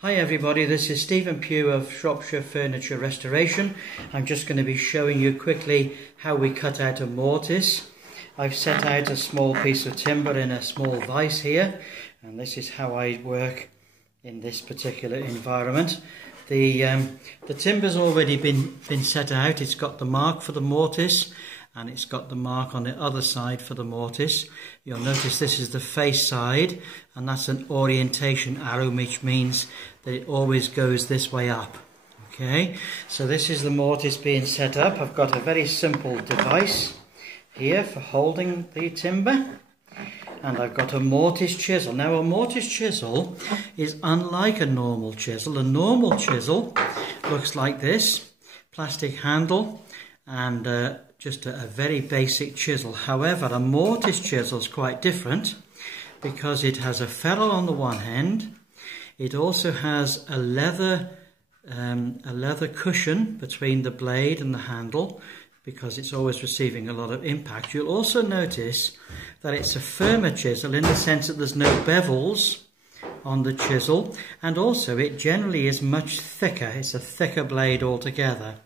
Hi everybody, this is Stephen Pugh of Shropshire Furniture Restoration. I'm just going to be showing you quickly how we cut out a mortise. I've set out a small piece of timber in a small vise here, and this is how I work in this particular environment. The timber's already been set out. It's got the mark for the mortise and it's got the mark on the other side for the mortise. You'll notice this is the face side, and that's an orientation arrow, which means that it always goes this way up. Okay, so this is the mortise being set up. I've got a very simple device here for holding the timber, and I've got a mortise chisel. Now a mortise chisel is unlike a normal chisel. A normal chisel looks like this, plastic handle and just a very basic chisel. However, a mortise chisel is quite different because it has a ferrule on the one end. It also has a leather cushion between the blade and the handle because it's always receiving a lot of impact. You'll also notice that it's a firmer chisel in the sense that there's no bevels on the chisel, and also it generally is much thicker. It's a thicker blade altogether.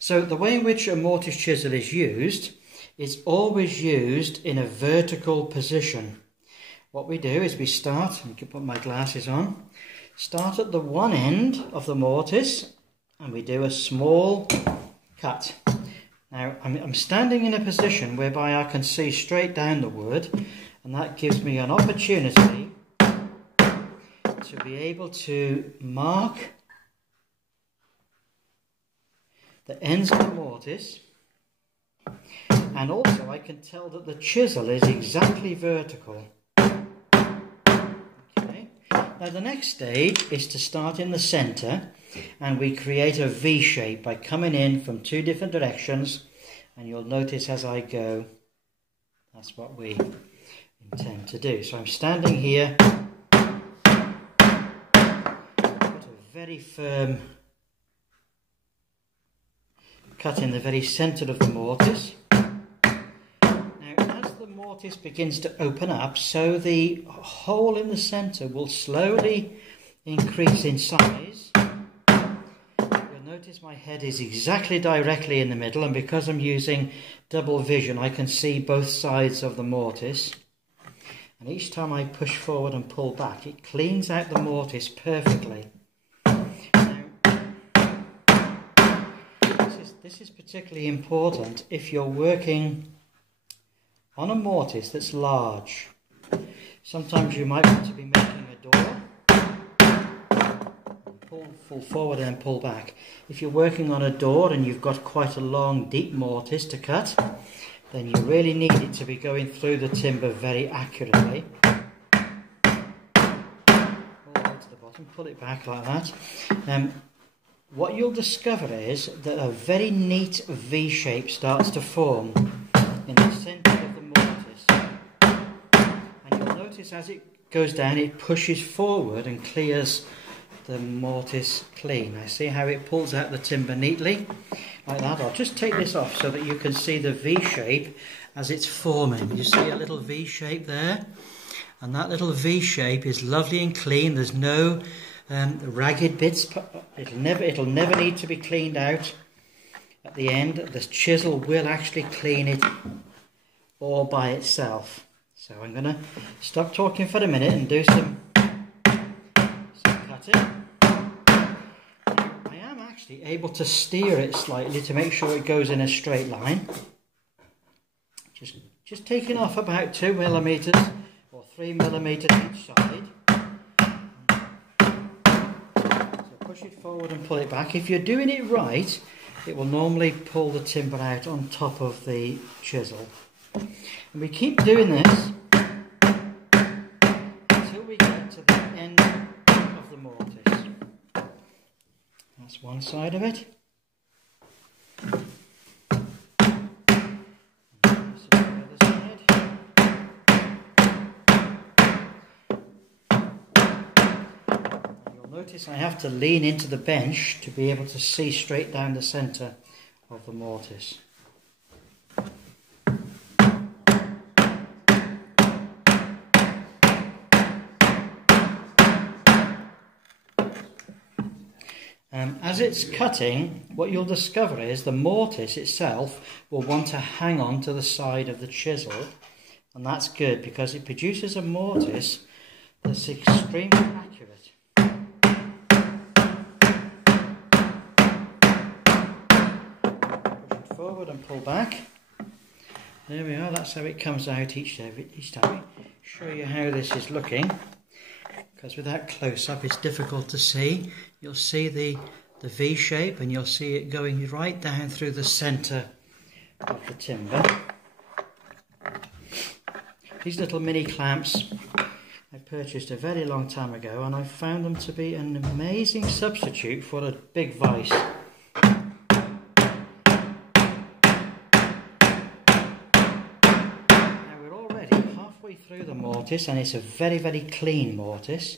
So the way in which a mortise chisel is used, it's always used in a vertical position. What we do is we start, I can put my glasses on, start at the one end of the mortise and we do a small cut. Now I'm standing in a position whereby I can see straight down the wood, and that gives me an opportunity to be able to mark the ends of the mortise, and also I can tell that the chisel is exactly vertical. Okay. Now the next stage is to start in the centre, and we create a V shape by coming in from two different directions, and you'll notice as I go that's what we intend to do. So I'm standing here, put a very firm cut in the very centre of the mortise. Now as the mortise begins to open up, so the hole in the centre will slowly increase in size. You'll notice my head is exactly directly in the middle, and because I'm using double vision I can see both sides of the mortise, and each time I push forward and pull back it cleans out the mortise perfectly. This is particularly important if you're working on a mortise that's large. Sometimes you might want to be making a door. Pull forward and pull back. If you're working on a door and you've got quite a long, deep mortise to cut, then you really need it to be going through the timber very accurately. All the way to the bottom, pull it back like that. What you'll discover is that a very neat V shape starts to form in the centre of the mortise. And you'll notice as it goes down it pushes forward and clears the mortise clean. I see how it pulls out the timber neatly, like that. I'll just take this off so that you can see the V shape as it's forming. You see a little V shape there? And that little V shape is lovely and clean. There's no ragged bits. It'll never need to be cleaned out at the end. The chisel will actually clean it all by itself. So I'm going to stop talking for a minute and do some cutting. I am actually able to steer it slightly to make sure it goes in a straight line. Just taking off about 2 millimeters or 3 millimeters each side. Push it forward and pull it back. If you're doing it right, it will normally pull the timber out on top of the chisel. And we keep doing this until we get to the end of the mortise. That's one side of it. Notice I have to lean into the bench to be able to see straight down the centre of the mortise. As it's cutting, what you'll discover is the mortise itself will want to hang on to the side of the chisel, and that's good because it produces a mortise that's extremely accurate. Push it forward and pull back. There we are, that's how it comes out each time. Show you how this is looking, because without close-up it's difficult to see. You'll see the V shape, and you'll see it going right down through the centre of the timber. These little mini clamps I purchased a very long time ago, and I found them to be an amazing substitute for a big vise. Through the mortise, and it's a very, very clean mortise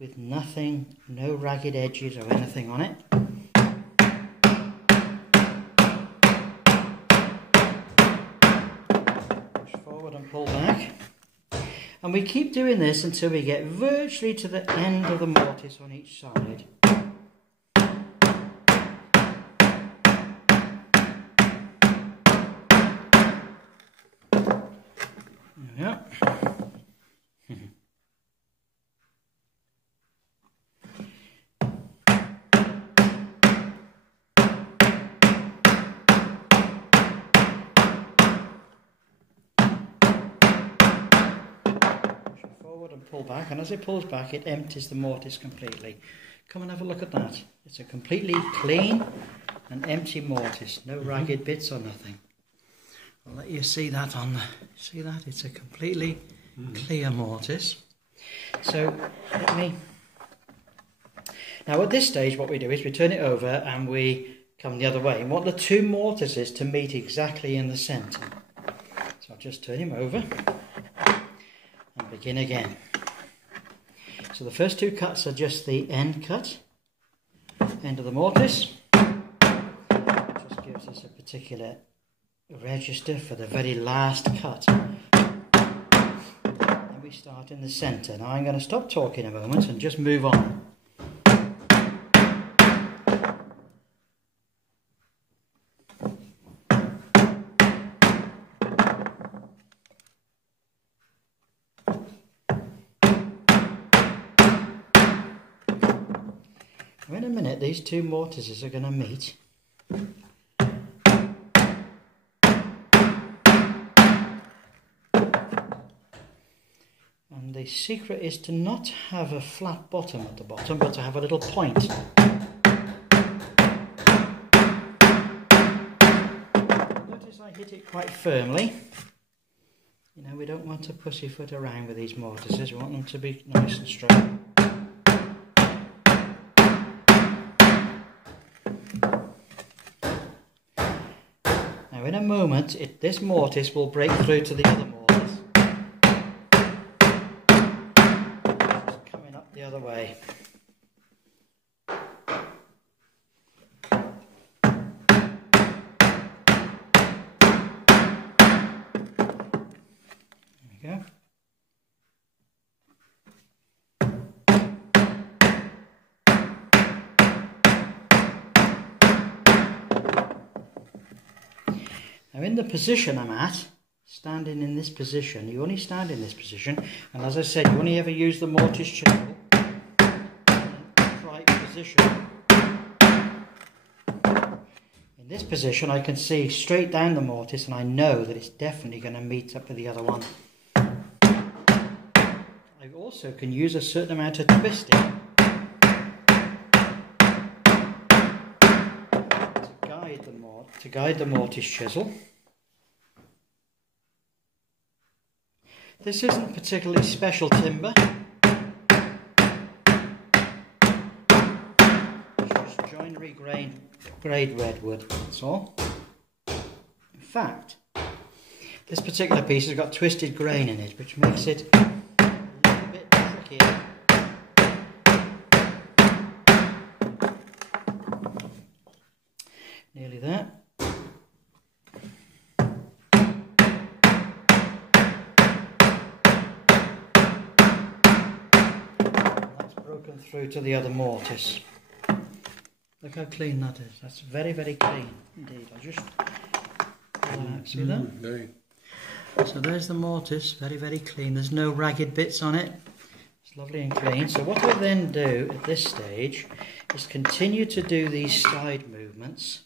with nothing, no ragged edges or anything on it. Push forward and pull back, and we keep doing this until we get virtually to the end of the mortise on each side. Yeah. Forward and pull back, and as it pulls back it empties the mortise completely. Come and have a look at that. It's a completely clean and empty mortise, no ragged bits or nothing. I'll let you see that on the, see that? It's a completely clear mortise. So now at this stage what we do is we turn it over and we come the other way. And want the two mortises to meet exactly in the centre. So I'll just turn him over and begin again. So the first two cuts are just the end cut, end of the mortise. Just gives us a particular register for the very last cut. And we start in the centre. Now I'm going to stop talking a moment and just move on. In a minute these two mortises are going to meet. And the secret is to not have a flat bottom at the bottom, but to have a little point. Notice I hit it quite firmly. You know, we don't want to pussyfoot around with these mortises, we want them to be nice and strong. Now in a moment, this mortise will break through to the other mortise. Just coming up the other way. There we go. Now in the position I'm at, standing in this position, you only stand in this position, and as I said, you only ever use the mortise chisel in an upright position. In this position I can see straight down the mortise, and I know that it's definitely going to meet up with the other one. I also can use a certain amount of twisting to guide the mortise chisel. This isn't particularly special timber. It's just joinery grade redwood, that's all. In fact, this particular piece has got twisted grain in it, which makes it a little bit trickier. Nearly there. That's broken through to the other mortise. Look how clean that is. That's very, very clean indeed. I'll just pull that out. See that? Okay. So there's the mortise, very, very clean. There's no ragged bits on it. It's lovely and clean. So what I then do at this stage is continue to do these side movements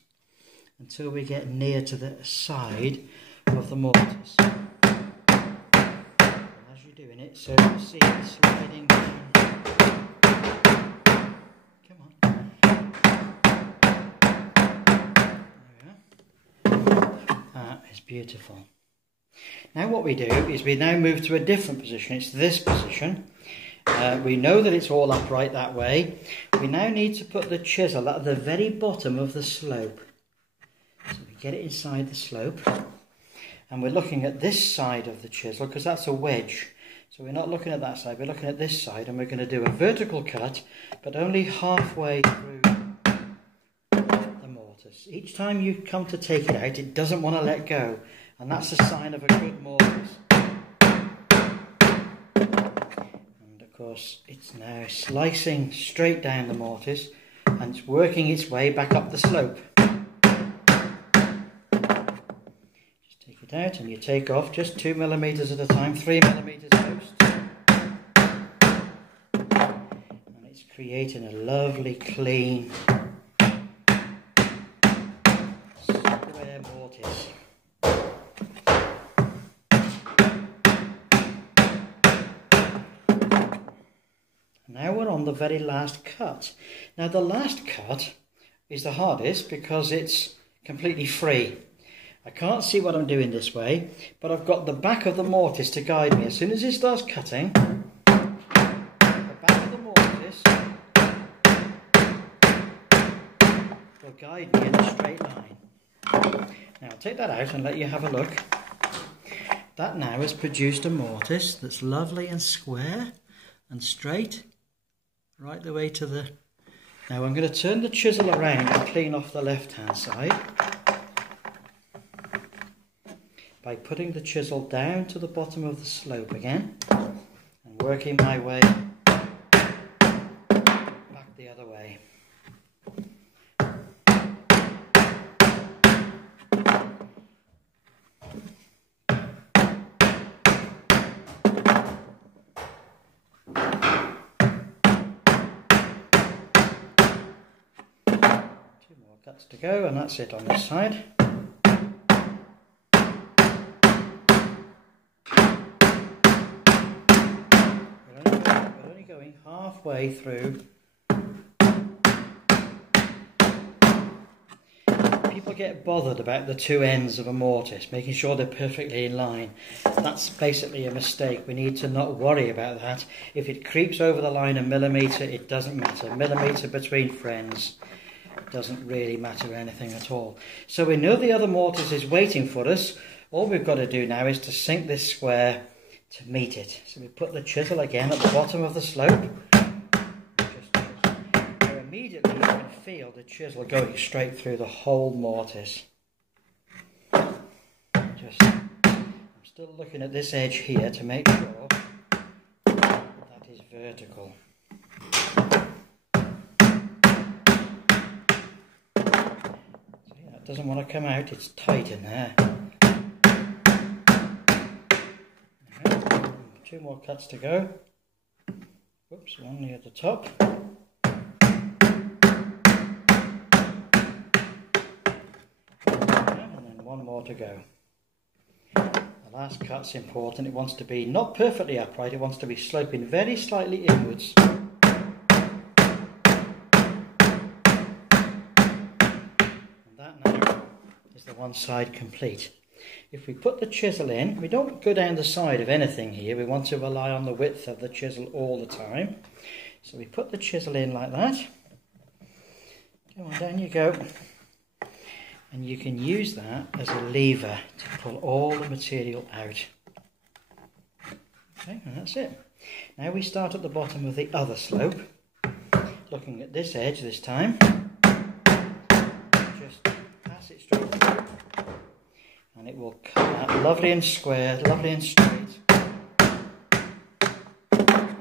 until we get near to the side of the mortise. As you're doing it, so you see it sliding down. Come on. There we are. That is beautiful. Now what we do is we now move to a different position. It's this position. We know that it's all upright that way. We now need to put the chisel at the very bottom of the slope. So we get it inside the slope. And we're looking at this side of the chisel because that's a wedge. So we're not looking at that side, we're looking at this side, and we're going to do a vertical cut, but only halfway through the mortise. Each time you come to take it out, it doesn't want to let go. And that's a sign of a good mortise. And of course, it's now slicing straight down the mortise and it's working its way back up the slope. Just take it out and you take off just 2 millimeters at a time, 3 millimeters most. And it's creating a lovely, clean, square mortise. Now we're on the very last cut. Now the last cut is the hardest because it's completely free. I can't see what I'm doing this way, but I've got the back of the mortise to guide me. As soon as it starts cutting, the back of the mortise will guide me in a straight line. Now I'll take that out and let you have a look. That now has produced a mortise that's lovely and square and straight. Right the way to the... Now I'm going to turn the chisel around and clean off the left hand side by putting the chisel down to the bottom of the slope again and working my way back the other way. Cuts to go, and that's it on this side. We're only going halfway through. People get bothered about the two ends of a mortise, making sure they're perfectly in line. That's basically a mistake. We need to not worry about that. If it creeps over the line a millimetre, it doesn't matter. A millimetre between friends doesn't really matter anything at all. So we know the other mortise is waiting for us. All we've got to do now is to sink this square to meet it. So we put the chisel again at the bottom of the slope. So immediately you can feel the chisel going straight through the whole mortise. I'm still looking at this edge here to make sure that is vertical. Doesn't want to come out, it's tight in there. Right. 2 more cuts to go. Whoops, one near the top. And then 1 more to go. The last cut's important. It wants to be not perfectly upright, it wants to be sloping very slightly inwards. The one side complete. If we put the chisel in, we don't go down the side of anything here, we want to rely on the width of the chisel all the time. So we put the chisel in like that. Come on, down you go. And you can use that as a lever to pull all the material out. Okay, and that's it. Now we start at the bottom of the other slope, looking at this edge this time. Just pass it straight through. And it will come out lovely and square, lovely and straight. And then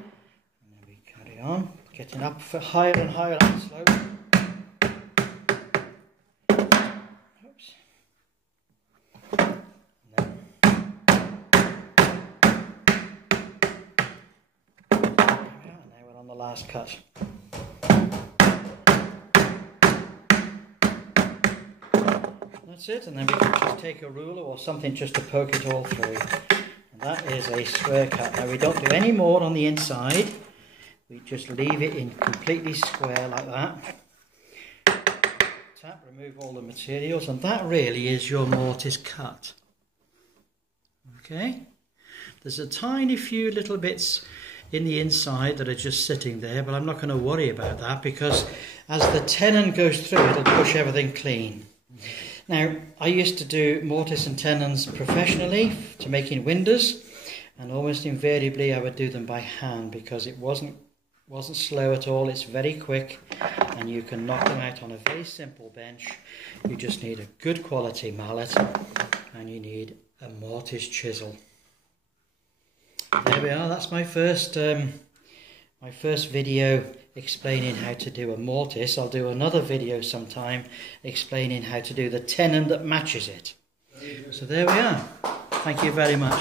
we carry on, getting up for higher and higher on the slope. the last cut. That's it, and then we can just take a ruler or something just to poke it all through. And that is a square cut. Now we don't do any more on the inside. We just leave it in completely square like that. Tap, remove all the materials, and that really is your mortise cut. Okay? There's a tiny few little bits in the inside that are just sitting there, but I'm not going to worry about that because as the tenon goes through, it'll push everything clean. Now, I used to do mortise and tenons professionally to making windows, and almost invariably I would do them by hand because it wasn't slow at all. It's very quick, and you can knock them out on a very simple bench. You just need a good quality mallet, and you need a mortise chisel. There we are. That's my first video explaining how to do a mortise. I'll do another video sometime explaining how to do the tenon that matches it. So there we are. Thank you very much.